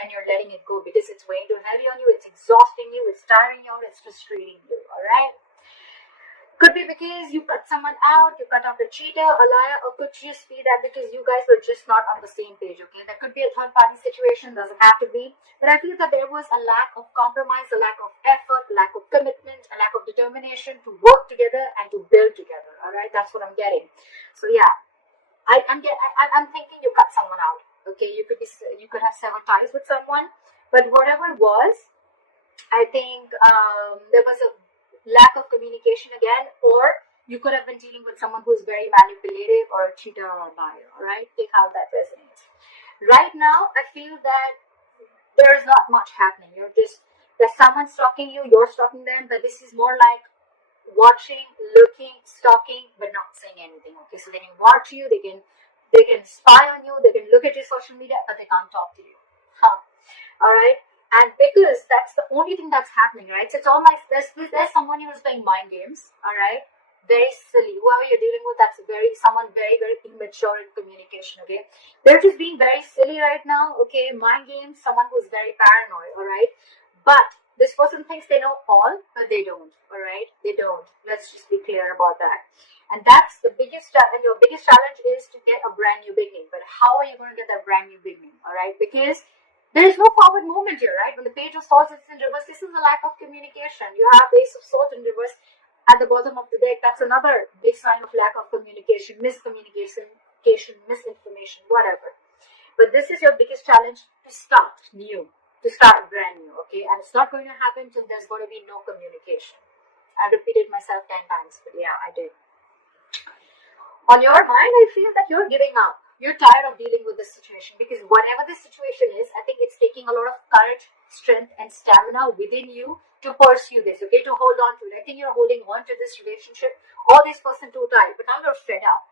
and you're letting it go because it's weighing too heavy on you, it's exhausting you, it's tiring you, it's frustrating you, alright? Could be because you cut someone out, you cut out a cheater, a liar, or could just be that because you guys were just not on the same page, okay? That could be a third party situation, doesn't have to be. But I feel that there was a lack of compromise, a lack of effort, a lack of commitment, a lack of determination to work together and to build together, alright? That's what I'm getting. So yeah, I'm thinking you cut someone out, okay? You could have severed ties with someone, but whatever it was, I think there was a lack of communication again, or you could have been dealing with someone who's very manipulative or a cheater or a liar, alright? Take how that resonates. Right now, I feel that there is not much happening. There's someone stalking you, you're stalking them, but this is more like watching, looking, stalking, but not saying anything, okay? So they can watch you, they can spy on you, they can look at your social media, but they can't talk to you, alright? And because that's the only thing that's happening, right? So it's all like there's someone who's playing mind games, all right? Very silly. Whoever you're dealing with, that's someone very, very immature in communication, okay? They're just being very silly right now, okay? Mind games, someone who's very paranoid, all right? But this person thinks they know all, but they don't, all right? They don't. Let's just be clear about that. And that's the biggest challenge. Your biggest challenge is to get a brand new beginning. But how are you going to get that brand new beginning, all right? Because there is no forward movement here, right? When the Page of Swords is in reverse, this is a lack of communication. You have the Ace of Swords in reverse at the bottom of the deck. That's another big sign of lack of communication, miscommunication, misinformation, whatever. But this is your biggest challenge to start new, to start brand new, okay? And it's not going to happen until there's going to be no communication. I repeated myself 10 times, but yeah, I did. On your mind, I feel that you're giving up. You're tired of dealing with this situation because whatever this situation is, I think it's taking a lot of courage, strength, and stamina within you to pursue this, okay, to hold on to it. I think you're holding on to this relationship or this person too tight, but now you're fed up.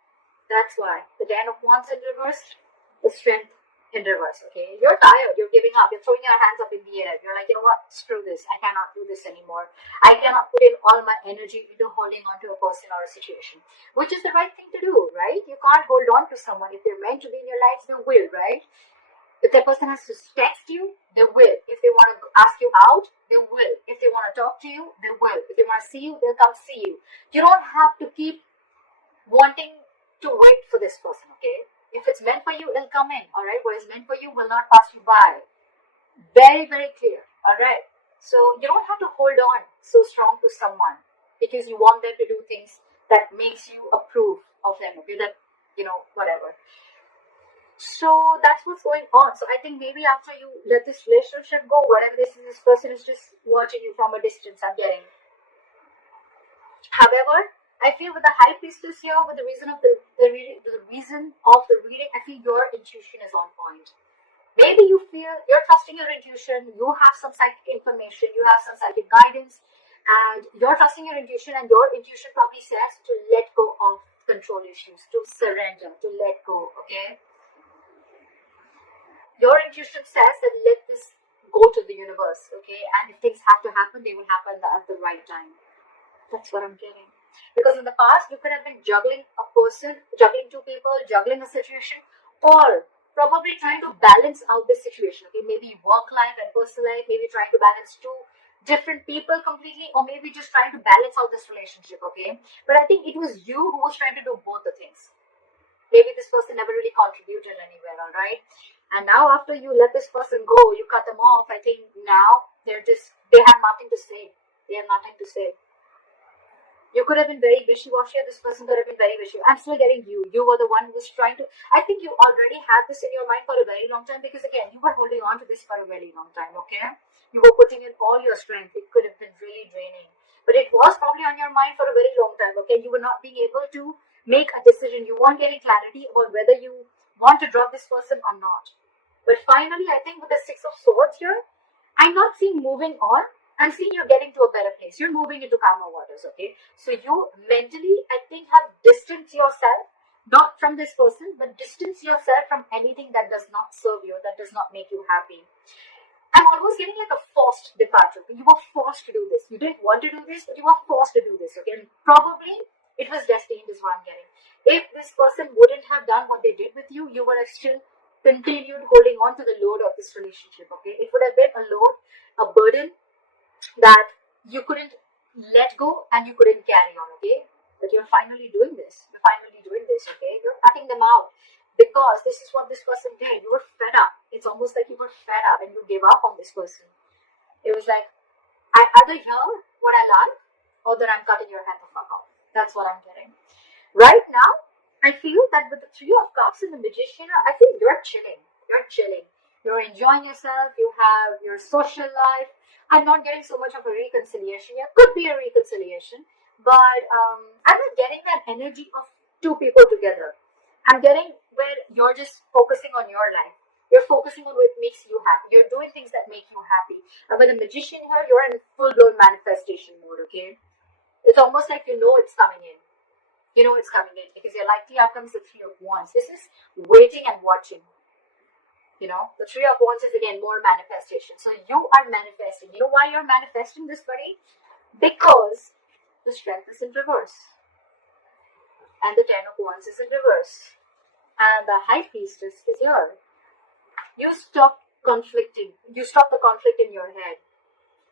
That's why the Ten of Wands in reverse, the Strength in reverse, okay? You're tired, you're giving up, you're throwing your hands up in the air. You're like, you know what, screw this, I cannot do this anymore. I cannot put in all my energy into holding on to a person or a situation, which is the right thing to do, right? You can't hold on to someone. If they're meant to be in your life, they will, right? If that person has to text you, they will. If they want to ask you out, they will. If they want to talk to you, they will. If they want to see you, they'll come see you. You don't have to keep wanting to wait for this person, okay? If it's meant for you, it'll come in, alright? What is meant for you will not pass you by. Very, very clear, alright? So you don't have to hold on so strong to someone because you want them to do things that makes you approve of them, okay? That, whatever. So that's what's going on. So I think maybe after you let this relationship go, whatever this person is just watching you from a distance, I'm getting. However, I feel with the High Priestess here, with the reason of the reading, I feel your intuition is on point. Maybe you feel you're trusting your intuition, you have some psychic information, you have some psychic guidance, and you're trusting your intuition, and your intuition probably says to let go of control issues, to surrender, to let go, okay? Your intuition says that let this go to the universe, okay? And if things have to happen, they will happen at the right time. That's what I'm getting. Because in the past, you could have been juggling a person, juggling two people, juggling a situation, or probably trying to balance out this situation. Okay, maybe work life and personal life, maybe trying to balance two different people completely, or maybe just trying to balance out this relationship, okay? But I think it was you who was trying to do both the things. Maybe this person never really contributed anywhere, alright? And now after you let this person go, you cut them off, I think now they have nothing to say. They have nothing to say. You could have been very wishy-washy, this person could have been very wishy. I'm still getting you. You were the one who was trying to. I think you already had this in your mind for a very long time because, again, you were holding on to this for a very long time, okay? You were putting in all your strength. It could have been really draining. But it was probably on your mind for a very long time, okay? You were not being able to make a decision. You weren't getting clarity about whether you want to drop this person or not. But finally, I think with the Six of Swords here, I'm not seeing moving on. I'm seeing you're getting to a better place. You're moving into calmer waters, okay? So you mentally, I think, have distanced yourself, not from this person, but distance yourself from anything that does not serve you, that does not make you happy. I'm almost getting like a forced departure. You were forced to do this. You didn't want to do this, but you were forced to do this, okay? And probably it was destined is what I'm getting. If this person wouldn't have done what they did with you, you would have still continued holding on to the load of this relationship, okay? It would have been a load, a burden that you couldn't let go and you couldn't carry on, okay? But you're finally doing this. You're finally doing this, okay? You're cutting them out because this is what this person did. You were fed up. It's almost like you were fed up and you gave up on this person. It was like, I either hear what I like or that I'm cutting your head the fuck off. That's what I'm getting. Right now, I feel that with the Three of Cups and the Magician, I feel you're chilling. You're chilling. You're enjoying yourself. You have your social life. I'm not getting so much of a reconciliation here. Could be a reconciliation. But I'm not getting that energy of two people together. I'm getting where you're just focusing on your life. You're focusing on what makes you happy. You're doing things that make you happy. And with the Magician here, you're in full-blown manifestation mode, okay? It's almost like you know it's coming in. You know it's coming in because your likely outcome is the Three of Wands. This is waiting and watching. You know, the Three of Wands is again more manifestation. So you are manifesting. You know why you're manifesting this, buddy? Because the Strength is in reverse. And the Ten of Wands is in reverse. And the High Priestess is here. You stopped conflicting. You stopped the conflict in your head.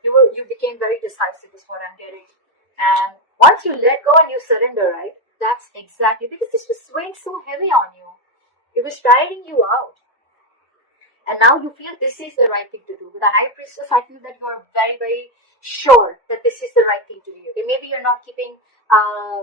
You became very decisive is what I'm getting. And once you let go and you surrender, right? That's exactly because this was weighing so heavy on you. It was tiring you out. And now you feel this is the right thing to do. With the High Priestess, I feel that you are very, very sure that this is the right thing to do. Okay, maybe you're not keeping,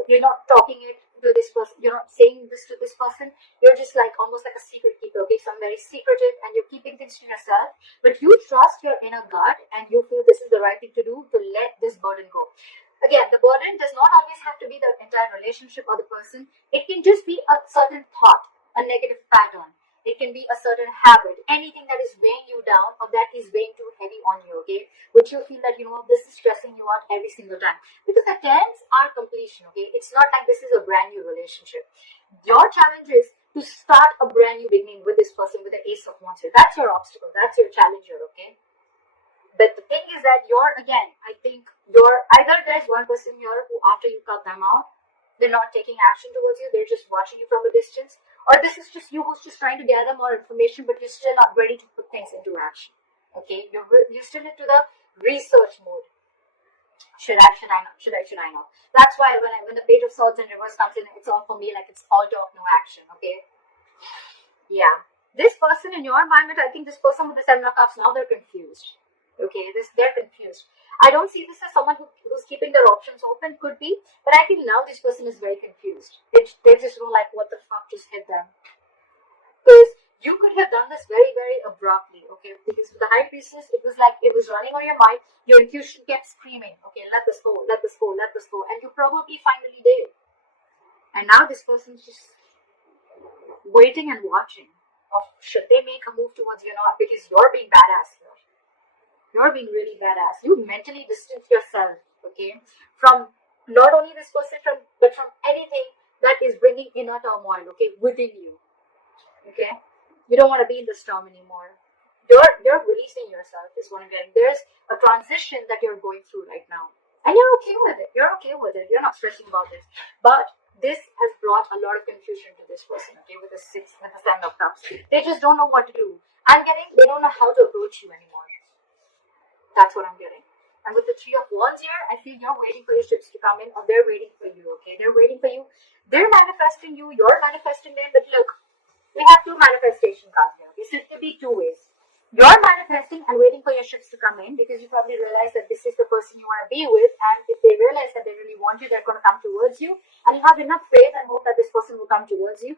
you're not talking it to this person, you're not saying this to this person. You're just like almost like a secret keeper, okay? So I'm very secretive and you're keeping things to yourself. But you trust your inner gut and you feel this is the right thing to do to let this burden go. Again, the burden does not always have to be the entire relationship or the person. It can just be a certain thought, a negative pattern. It can be a certain habit, anything that is weighing you down or that is weighing too heavy on you, okay? Which you feel that, you know, this is stressing you out every single time. Because the tens are completion, okay? It's not like this is a brand new relationship. Your challenge is to start a brand new beginning with this person, with the Ace of Wands here. That's your obstacle. That's your challenge here, okay? But the thing is that I think either there's one person here who after you cut them out, they're not taking action towards you. They're just watching you from a distance. Or this is just you who's just trying to gather more information, but you're still not ready to put things into action. Okay? You're still into the research mode. Should I not? That's why when the Page of Swords in reverse comes in, it's all for me like it's all talk, no action. Okay? Yeah. This person in your environment, I think this person with the Seven of Cups, now they're confused. Okay? They're confused. I don't see this as someone who's keeping their options open, could be, but I feel now this person is very confused. They just don't like what the fuck just hit them. Because you could have done this very, very abruptly, okay? Because with the High Priestess, it was like it was running on your mind. Your intuition kept screaming, okay, let this go, let this go, let this go. And you probably finally did. And now this person's just waiting and watching. Should they make a move towards you or not? Because you're being badass here. You're being really badass. You mentally distance yourself, okay, from not only this person, but from anything that is bringing inner turmoil, okay, within you, okay. You don't want to be in the storm anymore. You're releasing yourself is what I'm getting. There's a transition that you're going through right now, and you're okay with it. You're okay with it. You're not stressing about it. But this has brought a lot of confusion to this person, okay, with the Seven of Cups. They just don't know what to do. They don't know how to approach you anymore. That's what I'm getting. And with the Three of Wands here, I feel you're waiting for your ships to come in, or they're waiting for you, okay? They're waiting for you. They're manifesting you, you're manifesting them. But look, we have two manifestation cards here, okay? So it could be two ways. You're manifesting and waiting for your ships to come in because you probably realize that this is the person you want to be with. And if they realize that they really want you, they're going to come towards you. And you have enough faith and hope that this person will come towards you.